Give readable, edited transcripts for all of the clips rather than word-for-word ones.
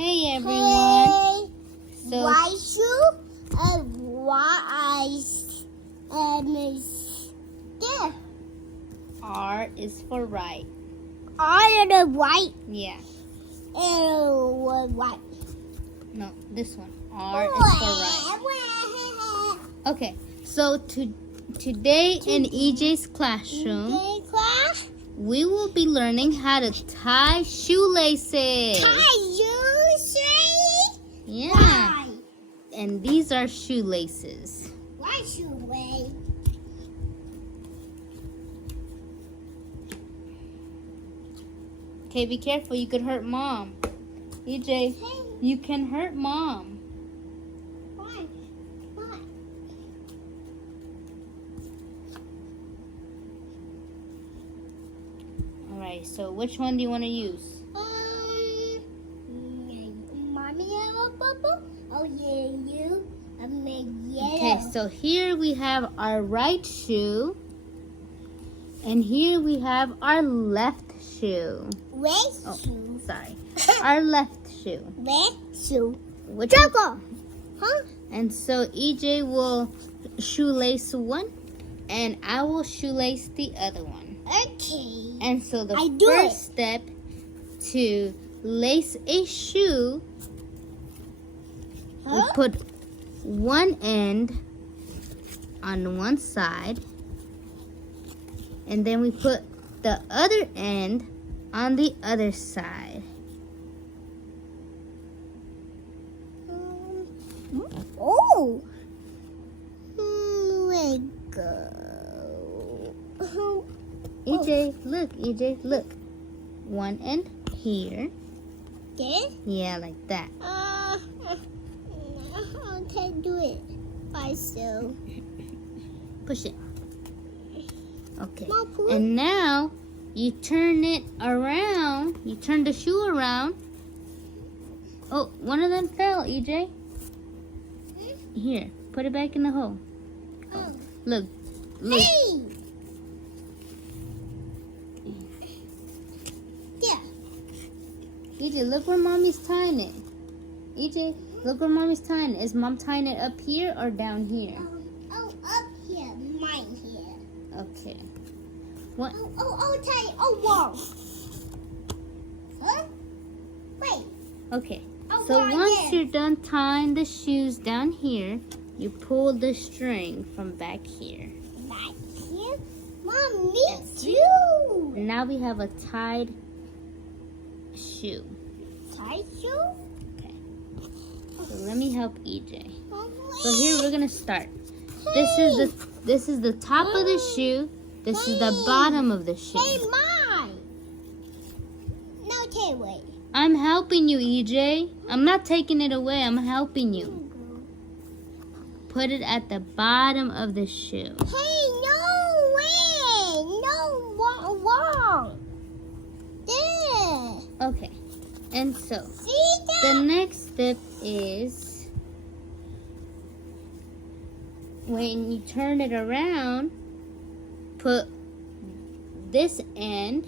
Hey everyone. Hey, So white shoe and white is there. R is for right. All of the white Yeah. and white. No, this one. R is for right. Okay. So today in EJ's classroom, Okay, class. we will be learning how to tie shoelaces. Tie you say? Yeah. Why? And these are shoelaces. Why shoe way? Okay, be careful. You could hurt mom. EJ, Hey, you can hurt mom. why? Why? All right. So which one do you want to use? Mommy have a bubble? Oh yeah, you. I made yellow. Okay, so here we have our right shoe. And here we have our left shoe. Red Oh, shoe. sorry. Our left shoe. Red shoe. Which Juggle. Huh? And so EJ will shoelace one and I will shoelace the other one. Okay. And so the I do first step to lace a shoe, we Huh? put one end on one side and then we put the other end on the other side. Oh. Let go. EJ, look, EJ, look. One end here. This? Yeah, like that. I can't do it myself. Push it. Okay. Mom, pull it. And now you turn it around. You turn the shoe around. Oh, one of them fell, EJ. Here, put it back in the hole. Oh. Look, look. Hey! Yeah. EJ, look where mommy's tying it. EJ, look where mommy's tying it. Is mom tying it up here or down here? Oh, up here. Mine here. Okay. What? Tight. Oh, wow. Huh? Wait. Okay. Oh, So right once there. you're done tying the shoes down here, you pull the string from back here. Back here? Mom, me too. And now we have a tied shoe. Tight shoe? Okay. So let me help EJ. Mom, So here we're gonna start. This is the top of the shoe. This is the bottom of the Hey, shoe. mine. No, take away. I'm helping you, EJ. I'm not taking it away. I'm helping you. Put it at the bottom of the shoe. Hey, no way. No, wrong. There. Okay. And so See that? the next step is when you turn it around, put this end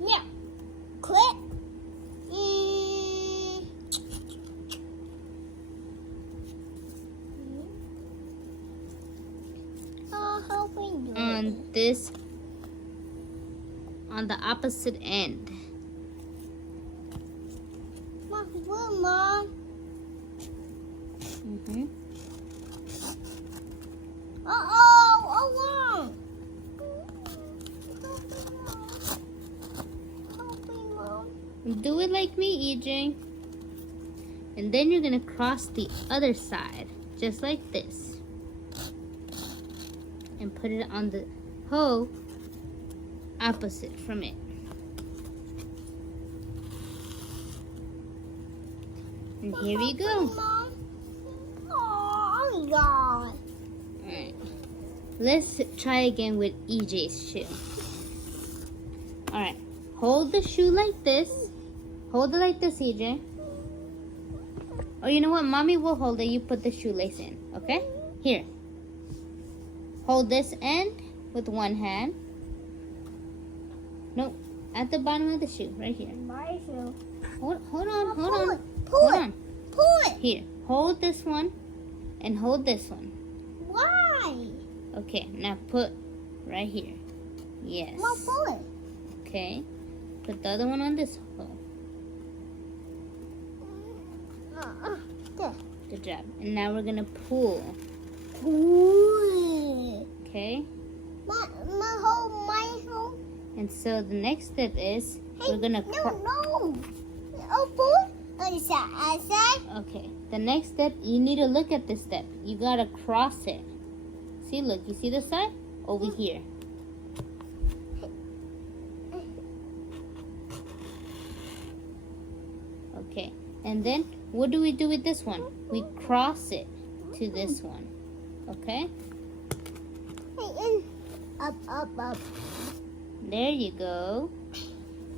Yeah. Clip. Oh, how we do on this on the opposite end. Mom, look, Mom. Mhm. Oh, Mom. Do it like me, EJ. And then you're gonna cross the other side, just like this. And put it on the hoe opposite from it. And here we go. Oh, God. Alright. Let's try again with EJ's shoe. Alright. Hold the shoe like this. Hold it like this, EJ. Or you know what? Mommy will hold it. You put the shoelace in. Okay? Here. Hold this end with one hand. Nope, at the bottom of the shoe, right here. My shoe. Hold on. Pull it. Here, hold this one and hold this one. Why? Okay, now put right here. Yes. Mom, pull it. Okay, put the other one on this hole. There. Good job. And now we're gonna pull. Pull it. Okay. My hole. And so the next step is Hey, we're gonna. no. Oh, pull. On the side. Okay. The next step, you need to look at this step. You gotta cross it. See, look. You see the side over here. Okay. And then what do we do with this one? We cross it to this one. Okay. Hey, and up. There you go.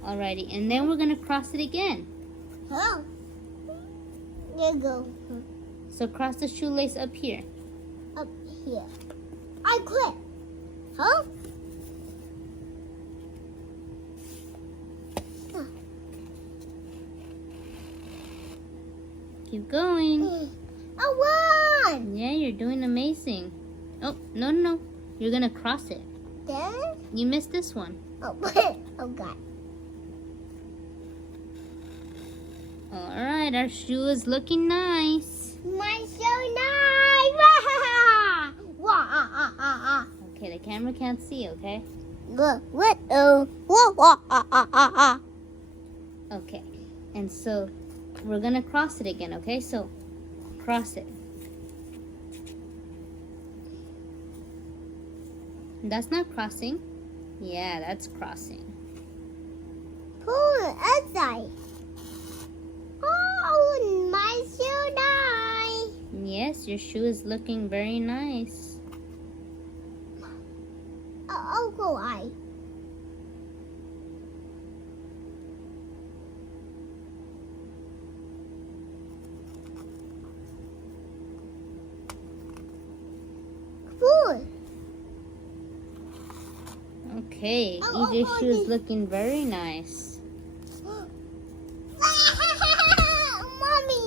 Alrighty. And then we're gonna cross it again. Oh. There you go. So cross the shoelace up here. Up here. I quit. Huh? Keep going. I won. Yeah, you're doing amazing. Oh, no. You're gonna cross it. Then? You missed this one. Oh, oh God. Alright, our shoe is looking nice. My so nice. Wah. Okay, the camera can't see, okay? What? Oh. Wah. Okay. And so we're gonna cross it again, okay? So cross it. That's not crossing. Yeah, that's crossing. Pull it outside. Oh, my so nice. Yes, your shoe is looking very nice. Oh, go I. Pull. Okay, EJ's shoe is looking very nice. Mommy,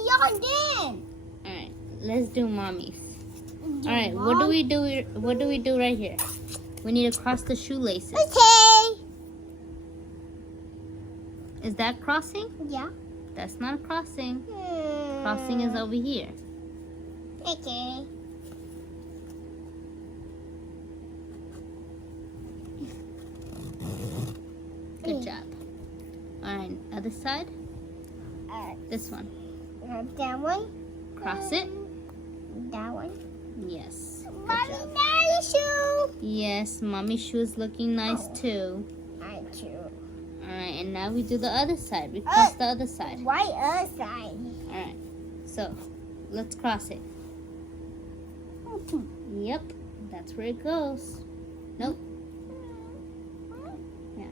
you're dead. Alright, let's do mommy's. Alright, what do we do? What do we do right here? We need to cross the shoelaces. Okay. Is that crossing? Yeah. That's not crossing. Crossing is over here. Okay. Good job. Alright, other side. This one. That one. Cross it. That one. Yes. Good Mommy, job. daddy shoe. Yes, mommy's shoe is looking nice too. I too. Alright, and now we do the other side. We cross the other side. Why other side? Alright, so let's cross it. Yep, that's where it goes. Nope. Yeah.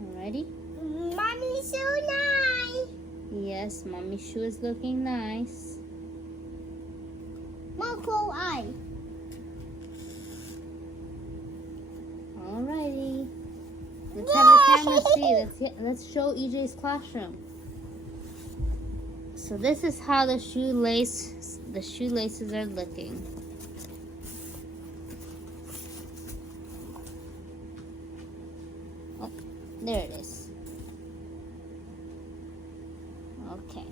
Alrighty. Mommy's so nice. Yes, mommy's shoe is looking nice. Mom, cool eye. Alrighty. Let's have the camera see. Let's show EJ's classroom. So this is how the shoelaces are looking. Oh, there it is. Okay.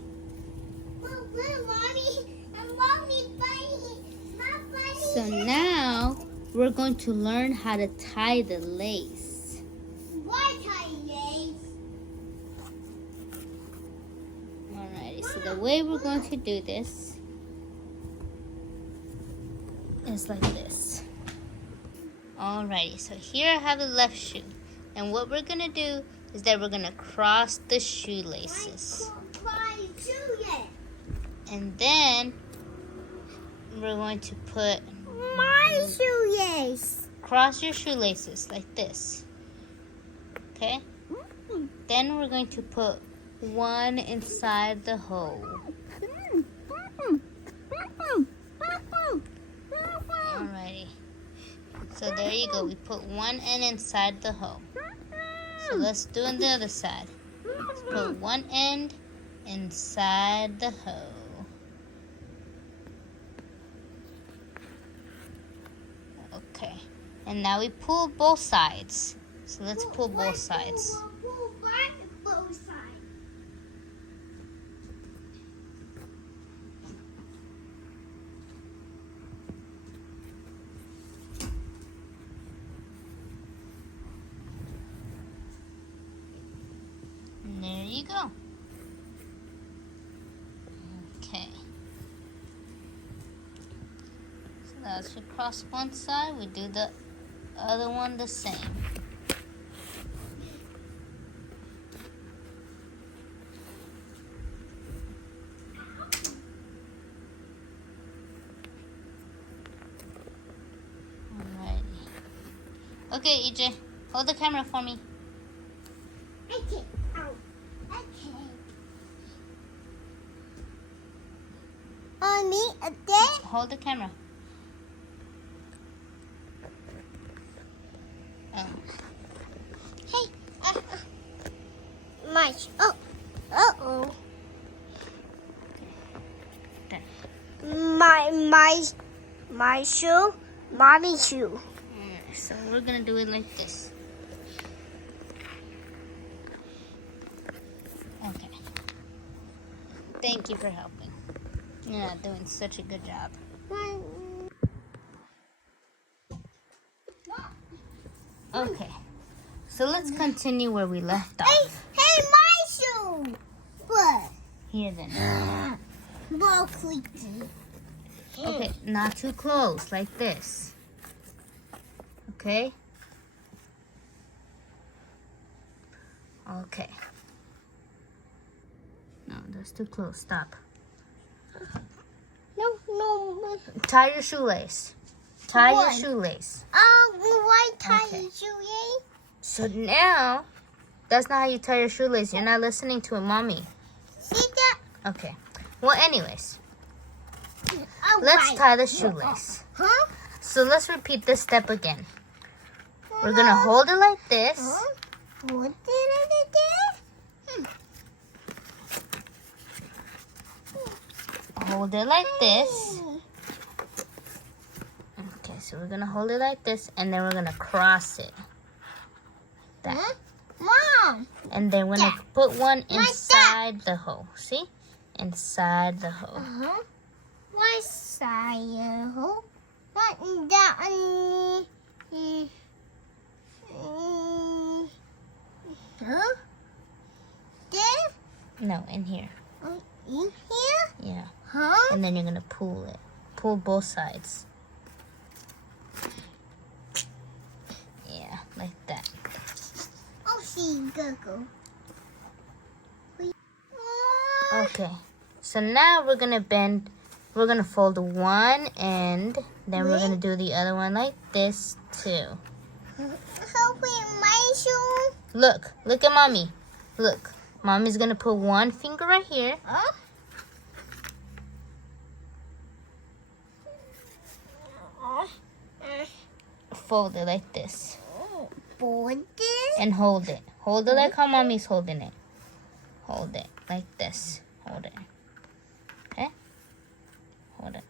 So now we're going to learn how to tie the lace. What tie lace? Alrighty, so the way we're going to do this is like this. Alrighty, so here I have the left shoe. And what we're going to do is that we're going to cross the shoelaces. And then we're going to put My shoelace. cross your shoelaces like this. Okay? Then we're going to put one inside the hole. There you go. We put one end inside the hole. So let's do it on the other side. Let's put one end inside the hole. Okay. And now we pull both sides. So let's pull both sides. And there you go. Okay. So that's we cross one side, we do the other one the same. Alrighty. Okay, EJ, hold the camera for me. Okay. Okay. On me again? Hold the camera. Oh. Hey. My. Oh. Uh-oh. There. My shoe. Mommy's shoe. Alright, so we're gonna do it like this. Okay. Thank you for helping. You're not doing such a good job. Okay. So let's continue where we left off. Hey, my shoe. What? Here then. Ball cleats. Okay, not too close, like this. Okay? Okay. No, that's too close. Stop. No. Tie your shoelace. Tie your What? shoelace. Why tie Okay. your shoe? So now, that's not how you tie your shoelace. You're not listening to it, Mommy. See that? Okay. Well, anyways, Oh, let's right. tie the shoelace. Huh? So let's repeat this step again. We're going to hold it like this. Huh? What did I do? Hold it like this. Okay, so we're going to hold it like this, and then we're going to cross it. That. Huh? Mom. And then we're going to put one that. inside the hole. See? Inside the hole. Uh-huh. Why side hole? What that? Huh? There? No, in here. In here? Yeah. Huh? And then you're going to pull it. Pull both sides. Yeah, like that. Oh, see, go. Okay. So now we're going to bend. We're going to fold one end. Then we're going to do the other one like this too. Hoping my shoe. Look at Mommy. Look. Mommy's going to put one finger right here. Huh? Fold it like this. Fold it. And hold it. Hold it like how Mommy's holding it. Hold it like this. Hold it. Okay? Hold it.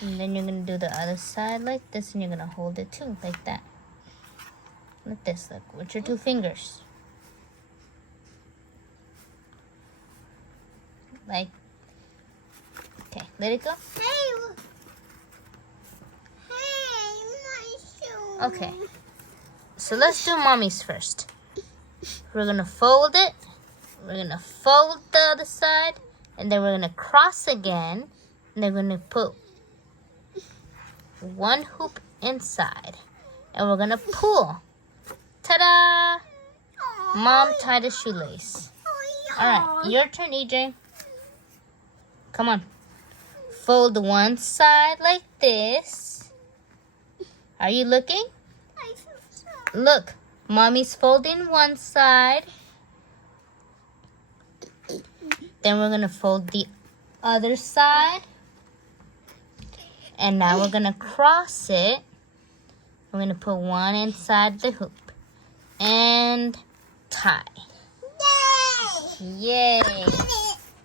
And then you're going to do the other side like this, and you're going to hold it too, like that. Like this, look, with your two fingers. Like, okay, let it go. Hey, my shoe. Okay, so let's do Mommy's first. We're going to fold it. We're going to fold the other side, and then we're going to cross again, and then we're going to put one hoop inside, and we're going to pull. Ta-da! Mom tied a shoelace. All right, your turn, EJ. Come on. Fold one side like this. Are you looking? Look, Mommy's folding one side. Then we're going to fold the other side. And now we're gonna cross it. We're gonna put one inside the hoop. And tie. Yay!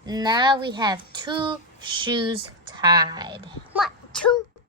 Now we have 2 shoes tied. What?